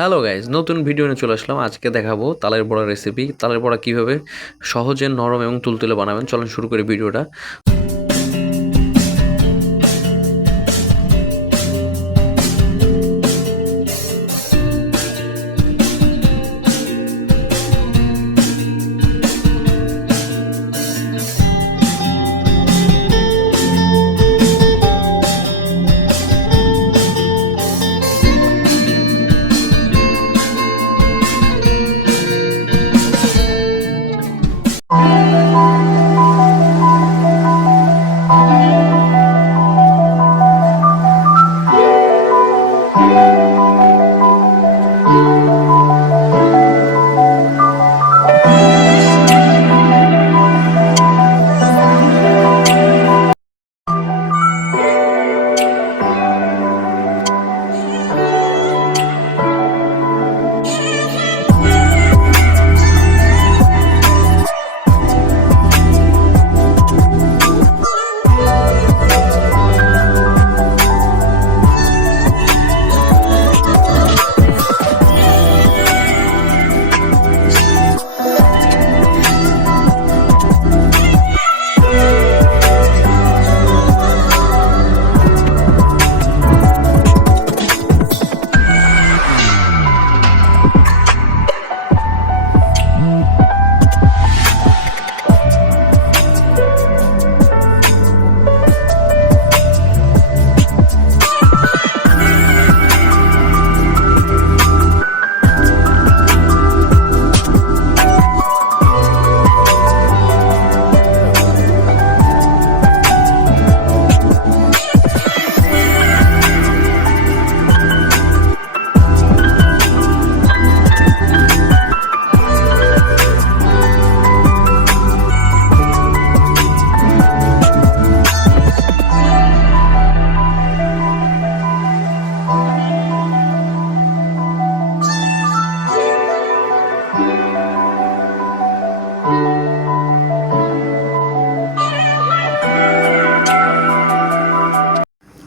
Hello guys নতুন video নিয়ে চলে আসলাম। আজকে দেখাবো তালের বড়া রেসিপি তালের বড়া কীভাবে সহজে নরম এবং তুলতুলে বানাবেন। চলুন শুরু করি ভিডিওটা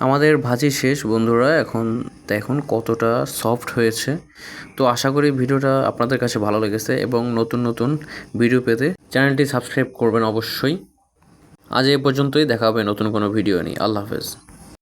আমাদের ভাজি শেষ, বন্ধুরা। এখন দেখুন কতটা সফট হয়েছে। তো আশা করি ভিডিওটা আপনাদের কাছে ভালো লেগেছে এবং নতুন নতুন ভিডিও পেতে চ্যানেলটি সাবস্ক্রাইব করবেন অবশ্যই। আজ এ পর্যন্তই, দেখা হবে নতুন কোনো ভিডিও নিয়ে। আল্লাহ হাফেজ।